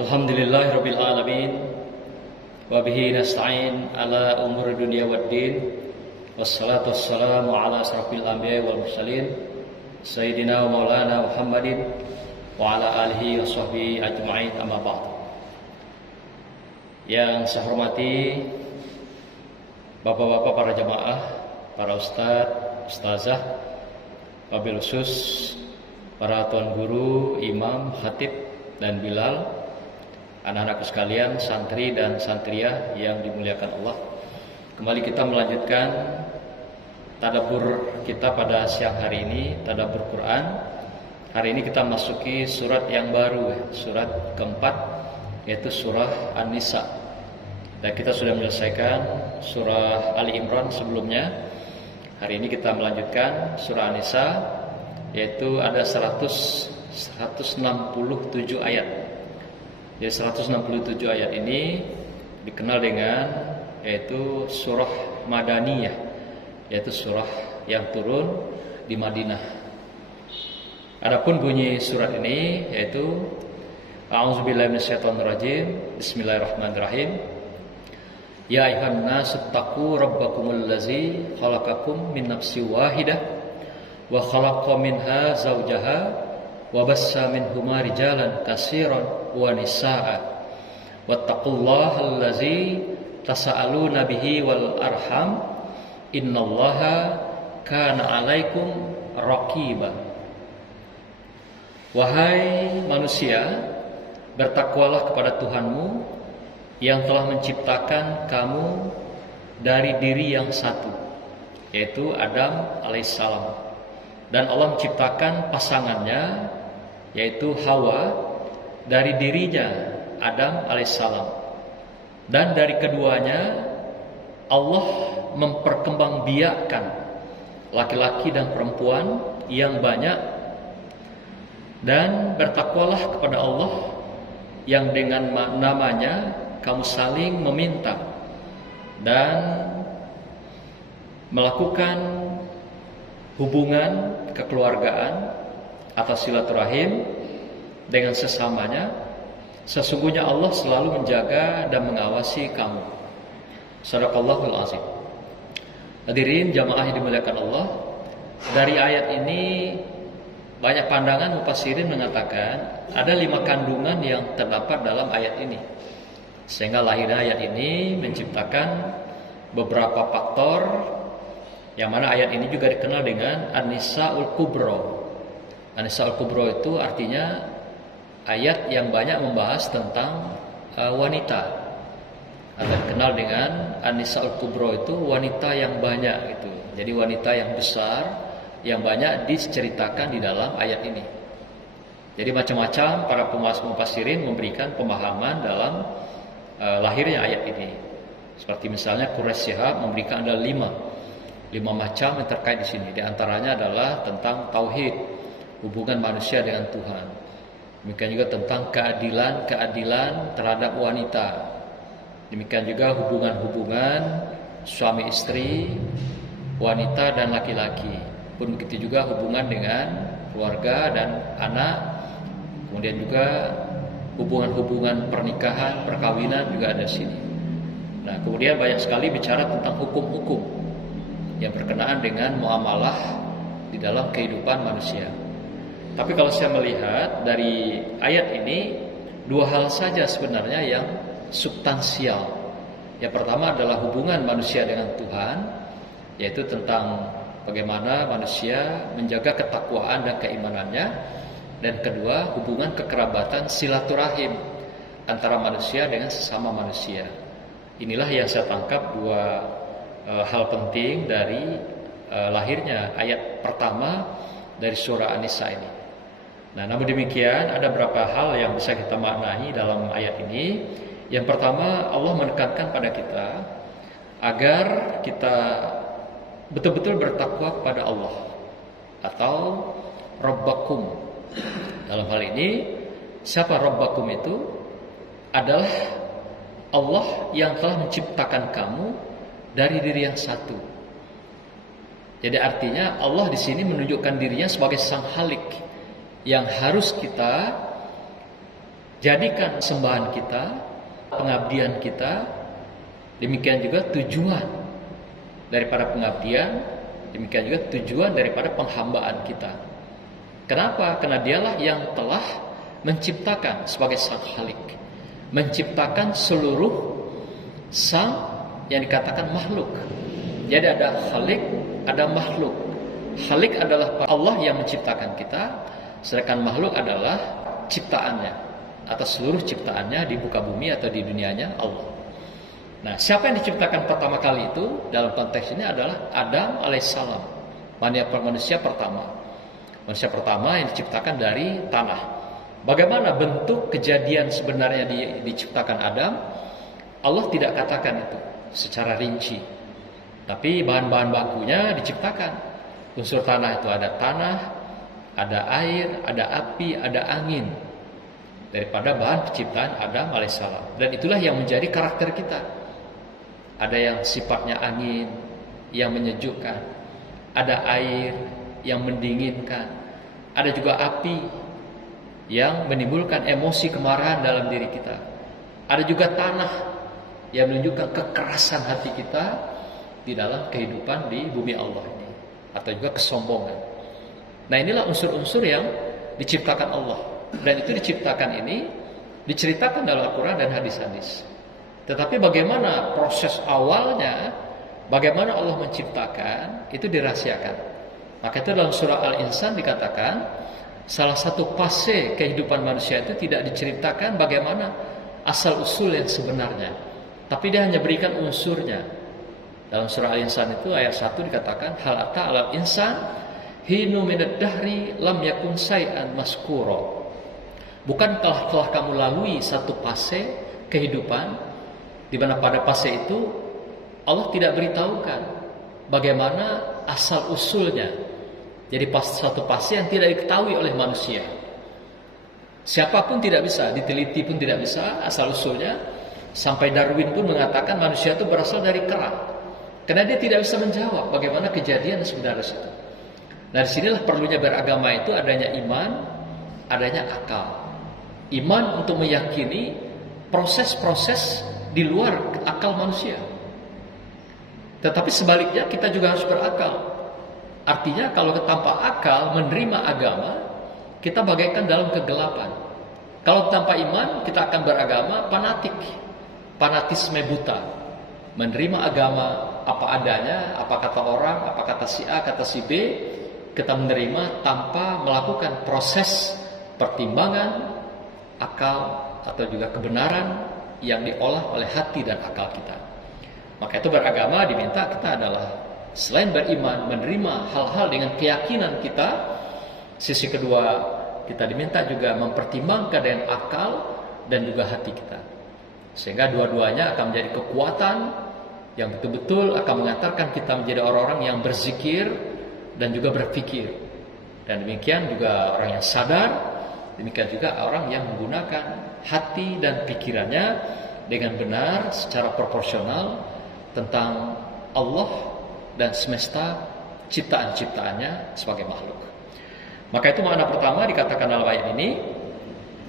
Alhamdulillahirabbil alamin wa bihi nasta'in ala umuri dunya waddin wassalatu wassalamu ala asrofil anbiya'i wal mursalin sayyidina wa maulana Muhammadin wa ala alihi wa sahbihi ajma'in, amma ba'd. Yang saya hormati bapak-bapak para jamaah, para ustazah, wabil khusus para tuan guru, imam, khatib dan bilal, anak-anakku sekalian, santri dan santriah yang dimuliakan Allah. Kembali kita melanjutkan tadabbur kita pada siang hari ini, tadabbur Quran. Hari ini kita masuki surat yang baru, surat keempat, yaitu surah An-Nisa. Dan kita sudah menyelesaikan surah Ali Imran sebelumnya. Hari ini kita melanjutkan surah An-Nisa, yaitu ada 167 ayat. Jadi 167 ayat ini dikenal dengan yaitu surah Madaniyah, yaitu surah yang turun di Madinah. Adapun bunyi surat ini yaitu A'udzubillahi minasyaitonirrajim. Bismillahirrahmanirrahim. Ya ayyuhan nasu taqu rabbakumul ladzi khalaqakum min nafsin wahidah wa khalaqa minha zawjaha wa bassa minhuma rijalan katsiran wa nisaa'a wattaqullaha allazi tasaaluna bihi wal arham innallaha kana 'alaikum raqiba. Wahai manusia, bertakwalah kepada Tuhanmu yang telah menciptakan kamu dari diri yang satu, yaitu Adam alaihissalam. Dan Allah menciptakan pasangannya, yaitu Hawa, dari dirinya Adam alaihissalam. Dan dari keduanya Allah memperkembangbiakkan laki-laki dan perempuan yang banyak. Dan bertakwalah kepada Allah yang dengan namanya kamu saling meminta dan melakukan hubungan kekeluargaan atau silaturahim dengan sesamanya. Sesungguhnya Allah selalu menjaga dan mengawasi kamu. Shadaqallahul azim. Hadirin jamaah yang dimuliakan Allah, dari ayat ini banyak pandangan mufassirin mengatakan ada 5 kandungan yang terdapat dalam ayat ini, sehingga lahirnya ayat ini menciptakan beberapa faktor, yang mana ayat ini juga dikenal dengan An-Nisa'ul Kubro. An-Nisa'ul Kubro itu artinya ayat yang banyak membahas tentang wanita. Atau dikenal dengan An-Nisa'ul Kubro itu wanita yang banyak gitu. Jadi wanita yang besar yang banyak diceritakan di dalam ayat ini. Jadi macam-macam para mufassirin memberikan pemahaman dalam lahirnya ayat ini. Seperti misalnya Quraisy Shihab memberikan ada 5 macam yang terkait di sini. Di antaranya adalah tentang tauhid, hubungan manusia dengan Tuhan. Demikian juga tentang keadilan terhadap wanita. Demikian juga hubungan suami istri, wanita dan laki-laki. Pun begitu juga hubungan dengan keluarga dan anak. Kemudian juga hubungan pernikahan, perkawinan juga ada di sini. Nah, kemudian banyak sekali bicara tentang hukum-hukum yang berkenaan dengan muamalah di dalam kehidupan manusia. Tapi kalau saya melihat dari ayat ini, 2 hal saja sebenarnya yang substansial. Yang pertama adalah hubungan manusia dengan Tuhan, yaitu tentang bagaimana manusia menjaga ketakwaan dan keimanannya. Dan kedua, hubungan kekerabatan silaturahim antara manusia dengan sesama manusia. Inilah yang saya tangkap 2 hal penting dari lahirnya ayat pertama dari surah An-Nisa ini. Nah, namun demikian ada beberapa hal yang bisa kita maknai dalam ayat ini. Yang pertama, Allah menekankan pada kita agar kita betul-betul bertakwa kepada Allah atau Rabbakum. Dalam hal ini, siapa Rabbakum itu? Adalah Allah yang telah menciptakan kamu dari diri yang satu. Jadi artinya Allah di sini menunjukkan dirinya sebagai Sang Khalik yang harus kita Jadikan sembahan kita, pengabdian kita, demikian juga tujuan daripada pengabdian, demikian juga tujuan daripada penghambaan kita. Kenapa? Karena dialah yang telah menciptakan sebagai sang khalik, menciptakan seluruh sang yang dikatakan makhluk. Jadi ada khalik, ada makhluk. Khalik adalah Allah yang menciptakan kita, sedangkan makhluk adalah ciptaannya atau seluruh ciptaannya di muka bumi atau di dunianya Allah. Nah, siapa yang diciptakan pertama kali itu dalam konteks ini adalah Adam alaihissalam, manusia pertama. Manusia pertama yang diciptakan dari tanah. Bagaimana bentuk kejadian sebenarnya diciptakan Adam? Allah tidak katakan itu secara rinci. Tapi bahan-bahan bakunya diciptakan. Unsur tanah itu ada tanah, ada air, ada api, ada angin. Daripada bahan penciptaan Adam alaihissalam. Dan itulah yang menjadi karakter kita. Ada yang sifatnya angin, yang menyejukkan. Ada air, yang mendinginkan. Ada juga api, yang menimbulkan emosi kemarahan dalam diri kita. Ada juga tanah, yang menunjukkan kekerasan hati kita di dalam kehidupan di bumi Allah ini. Atau juga kesombongan. Nah, inilah unsur-unsur yang diciptakan Allah. Dan itu diciptakan ini diceritakan dalam Al-Quran dan hadis-hadis. Tetapi bagaimana proses awalnya, bagaimana Allah menciptakan, itu dirahasiakan. Maka itu dalam surah Al-Insan dikatakan, salah satu fase kehidupan manusia itu tidak diceritakan bagaimana asal-usul yang sebenarnya, tapi dia hanya berikan unsurnya. Dalam surah Al-Insan itu ayat 1 dikatakan, hal ata alal insan hinu minad dahri lam yakun syai'an maskura. Bukankah telah kamu lalui satu fase kehidupan di mana pada fase itu Allah tidak beritahukan bagaimana asal usulnya. Jadi satu fase yang tidak diketahui oleh manusia. Siapapun tidak bisa, diteliti pun tidak bisa asal usulnya. Sampai Darwin pun mengatakan manusia itu berasal dari kera. Karena dia tidak bisa menjawab bagaimana kejadian sebenarnya itu. Nah, disinilah perlunya beragama itu adanya iman, adanya akal. Iman untuk meyakini proses-proses di luar akal manusia. Tetapi sebaliknya kita juga harus berakal. Artinya kalau tanpa akal menerima agama, kita bagaikan dalam kegelapan. Kalau tanpa iman kita akan beragama fanatik, fanatisme buta. Menerima agama apa adanya, apa kata orang, apa kata si A, kata si B, kita menerima tanpa melakukan proses pertimbangan, akal atau juga kebenaran yang diolah oleh hati dan akal kita. Maka itu beragama diminta kita adalah selain beriman, menerima hal-hal dengan keyakinan kita. Sisi kedua, kita diminta juga mempertimbangkan dengan akal dan juga hati kita. Sehingga dua-duanya akan menjadi kekuatan yang betul-betul akan mengantarkan kita menjadi orang-orang yang berzikir dan juga berpikir. Dan demikian juga orang yang sadar, demikian juga orang yang menggunakan hati dan pikirannya dengan benar secara proporsional tentang Allah dan semesta ciptaan-ciptaannya sebagai makhluk. Maka itu makna pertama dikatakan dalam ayat ini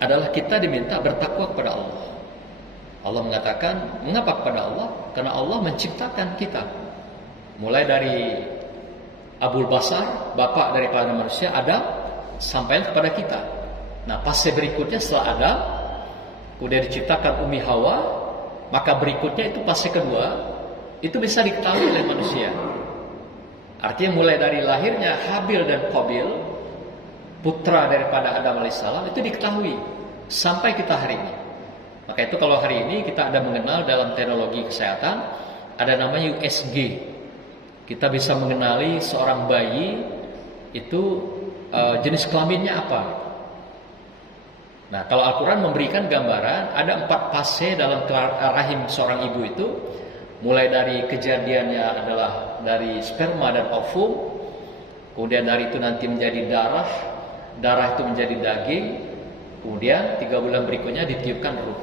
adalah kita diminta bertakwa kepada Allah. Allah mengatakan, mengapa kepada Allah? Karena Allah menciptakan kita. Mulai dari Abul Basar, bapak daripada manusia, Adam, sampai kepada kita. Nah, fase berikutnya setelah Adam, kemudian diciptakan Umi Hawa, maka berikutnya itu fase kedua, itu bisa diketahui oleh manusia. Artinya mulai dari lahirnya Habil dan Qabil, putra daripada Adam alaihissalam, itu diketahui sampai kita hari ini. Maka itu kalau hari ini kita ada mengenal dalam teknologi kesehatan, ada namanya USG. Kita bisa mengenali seorang bayi itu jenis kelaminnya apa. Nah, kalau Al-Quran memberikan gambaran, ada 4 fase dalam rahim seorang ibu itu. Mulai dari kejadiannya adalah dari sperma dan ovum, kemudian dari itu nanti menjadi darah, darah itu menjadi daging, kemudian 3 bulan berikutnya ditiupkan ruh.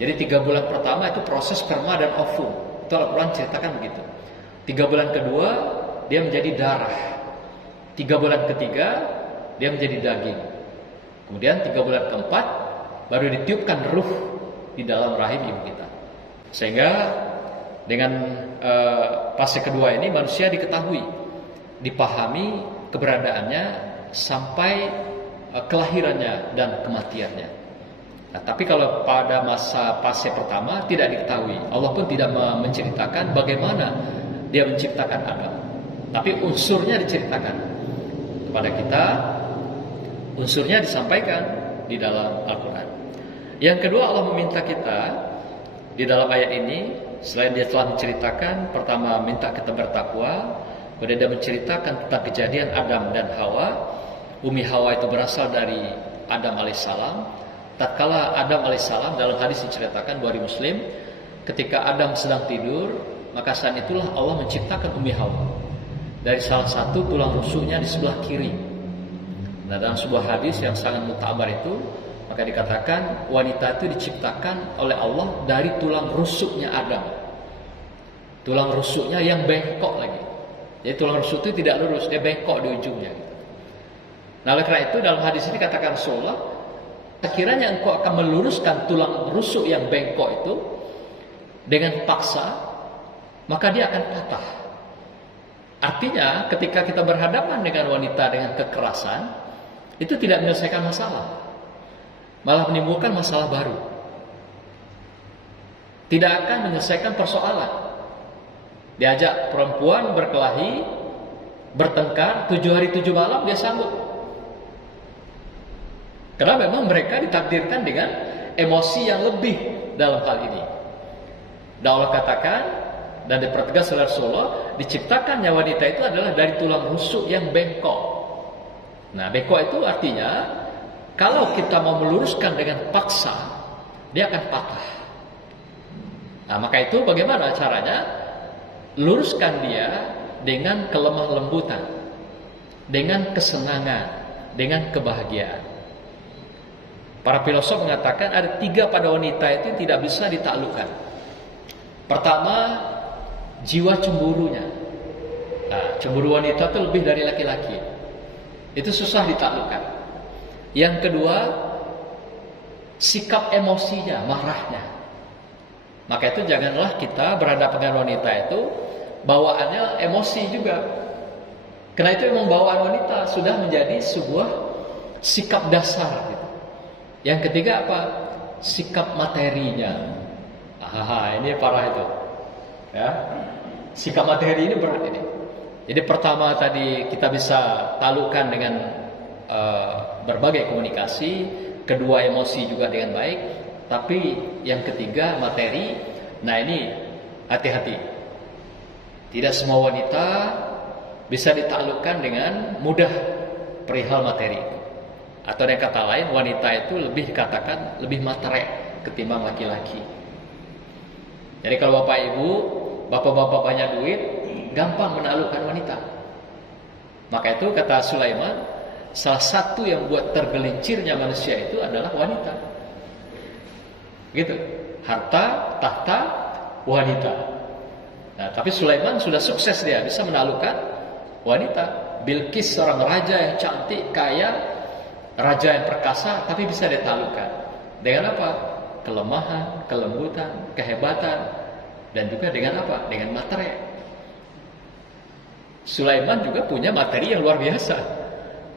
Jadi 3 bulan pertama itu proses sperma dan ovum. Itu Al-Quran ceritakan begitu. 3 bulan kedua dia menjadi darah. 3 bulan ketiga dia menjadi daging. Kemudian 3 bulan keempat baru ditiupkan ruh di dalam rahim ibu kita. Sehingga dengan fase kedua ini manusia diketahui, dipahami keberadaannya sampai kelahirannya dan kematiannya. Nah, tapi kalau pada masa fase pertama tidak diketahui, Allah pun tidak menceritakan bagaimana Dia menciptakan Adam. Tapi unsurnya diceritakan kepada kita, unsurnya disampaikan di dalam Al-Quran. Yang kedua, Allah meminta kita di dalam ayat ini, selain Dia telah menceritakan, pertama minta kita bertakwa, kemudian Dia menceritakan tentang kejadian Adam dan Hawa. Umi Hawa itu berasal dari Adam alaihissalam. Tatkala Adam alaihissalam, dalam hadis diceritakan Bukhari Muslim, ketika Adam sedang tidur, maka saat itulah Allah menciptakan Umi Hawa dari salah satu tulang rusuknya di sebelah kiri. Nah, dalam sebuah hadis yang sangat mutabar itu, maka dikatakan wanita itu diciptakan oleh Allah dari tulang rusuknya Adam. Tulang rusuknya yang bengkok lagi. Jadi tulang rusuk itu tidak lurus, dia bengkok di ujungnya. Nah, oleh karena itu dalam hadis ini katakan Rasulullah, sekiranya engkau akan meluruskan tulang rusuk yang bengkok itu dengan paksa, maka dia akan patah. Artinya ketika kita berhadapan dengan wanita dengan kekerasan, itu tidak menyelesaikan masalah, malah menimbulkan masalah baru. Tidak akan menyelesaikan persoalan. Diajak perempuan berkelahi, bertengkar 7 hari 7 malam, dia sanggup. Karena memang mereka ditakdirkan dengan emosi yang lebih dalam hal ini. Dan Allah katakan, dan dipertegas oleh Rasulullah, diciptakannya wanita itu adalah dari tulang rusuk yang bengkok. Nah, bengkok itu artinya kalau kita mau meluruskan dengan paksa, dia akan patah. Nah, maka itu bagaimana caranya? Luruskan dia dengan kelemah lembutan, dengan kesenangan, dengan kebahagiaan. Para filosof mengatakan ada 3 pada wanita itu yang tidak bisa ditaklukkan. Pertama, jiwa cemburunya. Nah, cemburu wanita itu lebih dari laki-laki. Itu susah ditaklukkan. Yang kedua, sikap emosinya, marahnya. Maka itu janganlah kita berhadapan dengan wanita itu bawaannya emosi juga. Karena itu memang bawaan wanita sudah menjadi sebuah sikap dasar gitu. Yang ketiga apa? Sikap materinya. Ini parah itu. Ya. Sikap materi ini berat ini. Jadi pertama tadi kita bisa taklukkan dengan berbagai komunikasi, kedua emosi juga dengan baik, tapi yang ketiga materi. Nah, ini hati-hati. Tidak semua wanita bisa ditaklukkan dengan mudah perihal materi. Atau dengan kata lain, wanita itu lebih dikatakan lebih materai ketimbang laki-laki. Jadi kalau bapak ibu, bapak-bapak banyak duit, gampang menaklukkan wanita. Maka itu kata Sulaiman, salah satu yang buat tergelincirnya manusia itu adalah wanita. Gitu. Harta, tahta, wanita. Nah, tapi Sulaiman sudah sukses, dia bisa menaklukkan wanita. Bilqis seorang raja yang cantik, kaya, raja yang perkasa, tapi bisa ditaklukkan. Dengan apa? Kelemahan, kelembutan, kehebatan, dan juga dengan apa? Dengan materi. Sulaiman juga punya materi yang luar biasa.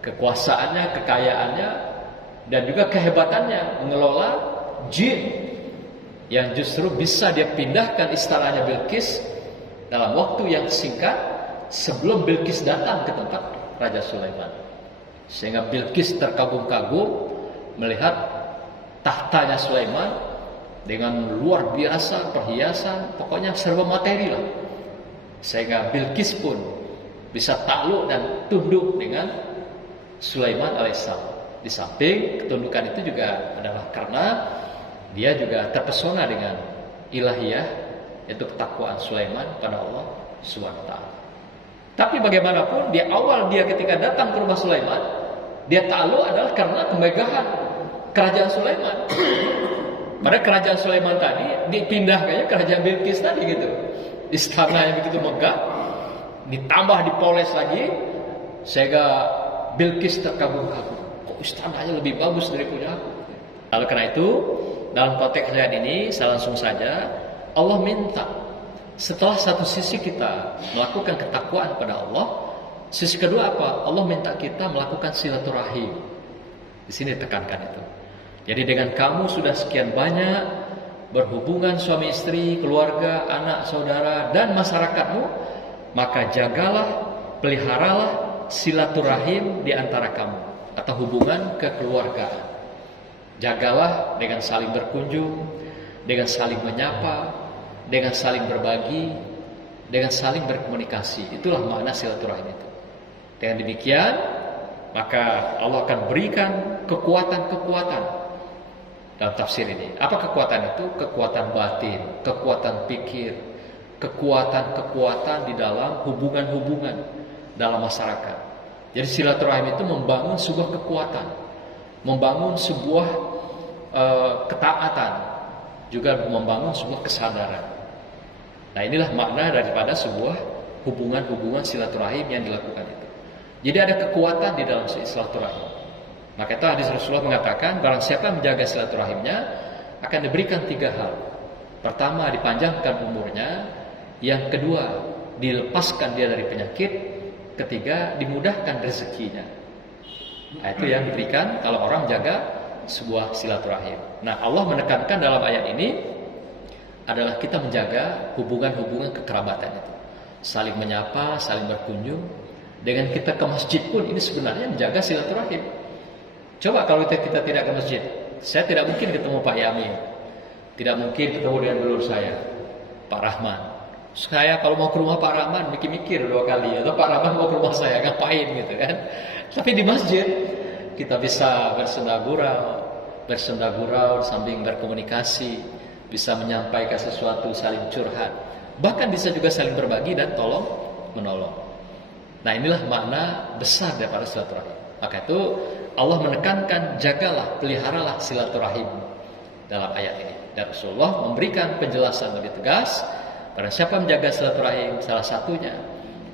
Kekuasaannya, kekayaannya, dan juga kehebatannya mengelola jin yang justru bisa dia pindahkan istananya Bilqis dalam waktu yang singkat sebelum Bilqis datang ke tempat Raja Sulaiman. Sehingga Bilqis terkagum-kagum melihat tahtanya Sulaiman dengan luar biasa perhiasan, pokoknya serba materi lah. Sehingga Bilqis pun bisa takluk dan tunduk dengan Sulaiman alaihissalam. Di samping ketundukan itu juga adalah karena dia juga terpesona dengan ilahiyah, yaitu ketakwaan Sulaiman pada Allah SWT. Tapi bagaimanapun di awal dia ketika datang ke rumah Sulaiman, dia takluk adalah karena kemegahan kerajaan Sulaiman. Pada kerajaan Sulaiman tadi dipindahkannya kerajaan Bilqis tadi gitu. Istana yang begitu megah ditambah dipoles lagi sehingga Bilqis terkagum-kagum. Kok istananya lebih bagus dari punya aku? Lalu karena itu, dalam konteks ayat ini, saya langsung saja, Allah minta setelah satu sisi kita melakukan ketakwaan pada Allah, sisi kedua apa? Allah minta kita melakukan silaturahim. Di sini tekankan itu. Jadi dengan kamu sudah sekian banyak berhubungan suami istri, keluarga, anak, saudara, dan masyarakatmu, maka jagalah, peliharalah silaturahim di antara kamu atau hubungan kekeluargaan. Jagalah dengan saling berkunjung, dengan saling menyapa, dengan saling berbagi, dengan saling berkomunikasi. Itulah makna silaturahim itu. Dengan demikian, maka Allah akan berikan kekuatan-kekuatan dalam tafsir ini. Apa kekuatan itu? Kekuatan batin, kekuatan pikir, kekuatan-kekuatan di dalam hubungan-hubungan dalam masyarakat. Jadi silaturahim itu membangun sebuah kekuatan, membangun sebuah ketaatan, juga membangun sebuah kesadaran. Nah, inilah makna daripada sebuah hubungan-hubungan silaturahim yang dilakukan itu. Jadi ada kekuatan di dalam silaturahim. Maka itu hadis Rasulullah mengatakan, barang siapa menjaga silaturahimnya akan diberikan 3 hal. Pertama, dipanjangkan umurnya. Yang kedua, dilepaskan dia dari penyakit. Ketiga, dimudahkan rezekinya. Nah, itu yang diberikan kalau orang menjaga sebuah silaturahim. Nah, Allah menekankan dalam ayat ini adalah kita menjaga hubungan-hubungan kekerabatan itu. Saling menyapa, saling berkunjung. Dengan kita ke masjid pun ini sebenarnya menjaga silaturahim. Coba kalau kita tidak ke masjid, saya tidak mungkin ketemu Pak Yamin, tidak mungkin ketemu dengan dulur saya, Pak Rahman. Saya kalau mau ke rumah Pak Rahman mikir-mikir 2 kali, atau Pak Rahman mau ke rumah saya ngapain gitu kan. Tapi di masjid kita bisa bersenda gurau sambil berkomunikasi, bisa menyampaikan sesuatu, saling curhat, bahkan bisa juga saling berbagi dan tolong menolong. Nah, inilah makna besar daripada silaturahim. Maka itu Allah menekankan, jagalah, peliharalah silaturahim dalam ayat ini. Dan Rasulullah memberikan penjelasan lebih tegas, karena siapa menjaga silaturahim, salah satunya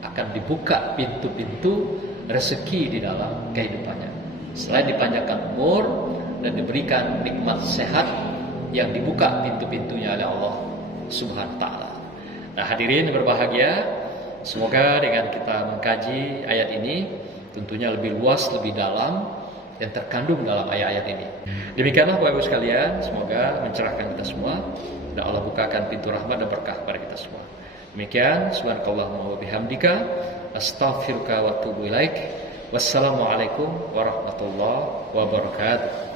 akan dibuka pintu-pintu rezeki di dalam kehidupannya. Selain dipanjangkan umur dan diberikan nikmat sehat yang dibuka pintu-pintunya oleh Allah Subhanahu wa taala. Nah, hadirin berbahagia, semoga dengan kita mengkaji ayat ini tentunya lebih luas, lebih dalam yang terkandung dalam ayat-ayat ini. Demikianlah Bapak Ibu sekalian, semoga mencerahkan kita semua dan Allah bukakan pintu rahmat dan berkah pada kita semua. Demikian, subhanakallahumma wa bihamdika, astaghfiruka wa atubu ilaik. Wassalamualaikum warahmatullahi wabarakatuh.